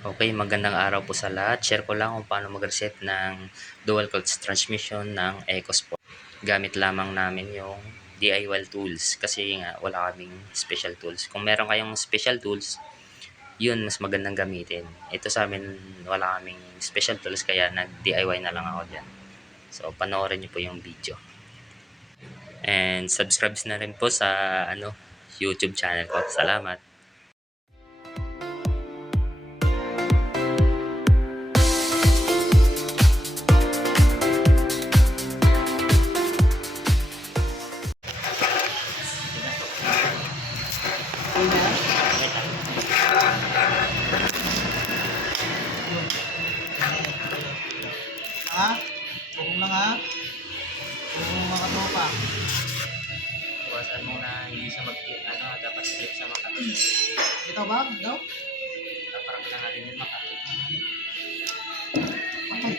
Okay, magandang araw po sa lahat. Share ko lang kung paano mag-reset ng dual clutch transmission ng EcoSport. Gamit lamang namin yung DIY tools kasi nga wala kaming special tools. Kung meron kayong special tools, yun mas magandang gamitin. Ito sa amin wala kaming special tools kaya nag-DIY na lang ako dyan. So panoorin niyo po yung video. And subscribe na rin po sa YouTube channel ko. Salamat. Ha? Bugong lang ha? Bugong mga tropa. Iwasan mo na hindi siya dapat slip sa maka. Ito ba? Ito? Parang nangalin yung maka. Okay.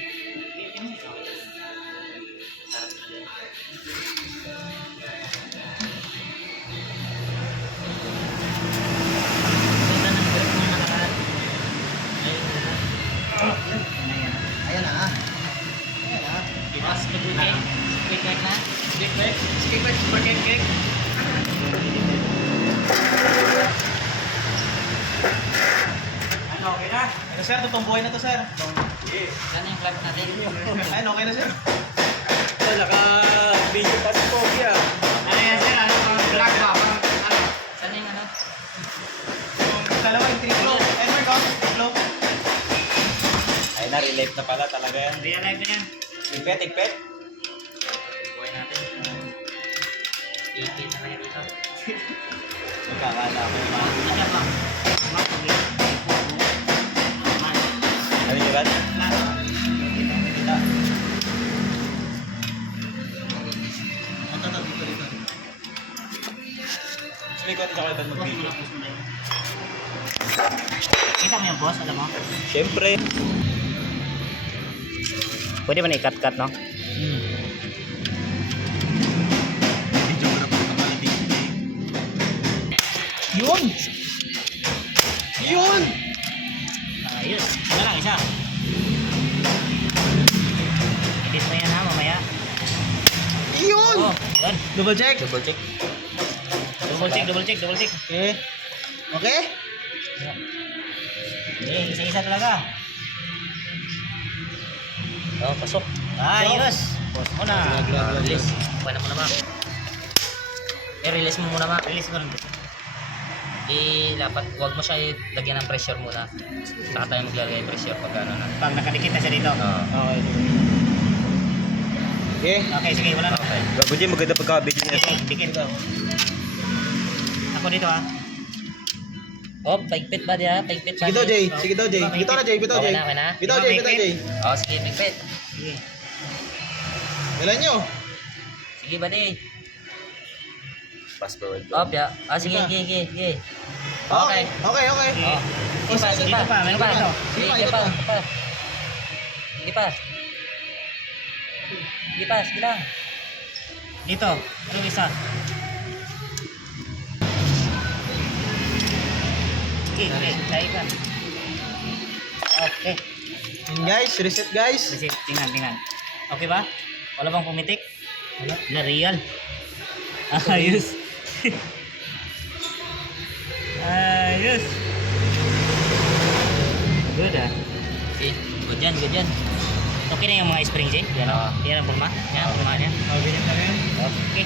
Ayan na ha. Ayan ha. Ano, okay na? Ano sir, tutumbuhin na to sir. Yan yung club natin. Ayun, okay na sir. Naka-video pa si Pogi ah. Ano yan sir? Ano pang vlog ba? Ano? Saan yung Yung dalawa yung triplo. Edward, go. Triplo. Ay na, relate na pala talaga yan. Real life na yan. Tigpet. buhay natin. Ikit na lang dito. Magkakala ko yung mga... Ano ba? Ano yun ba? Kita. Dito. Sabi ko, dito ako mag-video. Kita mo yung boss, alam mo? Siyempre. Pwede ba na i-cut-cut, no? Video ko na po ng malating. Yun! Yun! Ayos. Wala lang, isa. Edit mo yan ha, mamaya. Yun! Oh, yun. Double check. Double check. Double check. Okay. Okay? Hindi, isa-isa talaga. Oh, pasok. Ayos. Pause mo na. Release. Pwede mo naman. I-release mo muna, ma. Release mo rin. Huwag mo siya lagyan ng pressure muna. Saka tayo maglalagay ng pressure pag ano na. Pag nakadikit na siya dito. Okay. Okay. Okay, sige, wala na. Okay. Gago Jay, maganda pagka-video niya. Dikit. Ako dito ha. Oh, paigpit ba diya? Paigpit ba? Sige daw, Jay. Sige daw, Jay. Bito na, Jay. Bito, Jay. Okay na? Bito, Jay. Bito, Jay. Oh, sige, paigpit. Sige. Ilan nyo? Sige ba di? Fast forward. Oh, ya. Ah, sige. Okay. Okay. Oh. Sige pa. Meron pa. Sige pa, Sige ito pa. Sige lang. Dito. Anong isa? Okay. Tayo ka. Okay. Yun guys, reset guys. Reset. Tingnan. Okay ba? Wala bang pumitik? Wala. Na real. Ayos. Ayos. Good ah. Okay. Good yan. Okay na yung mga springs eh. Yan ang forma. Yan, forma niya. Okay na rin. Okay.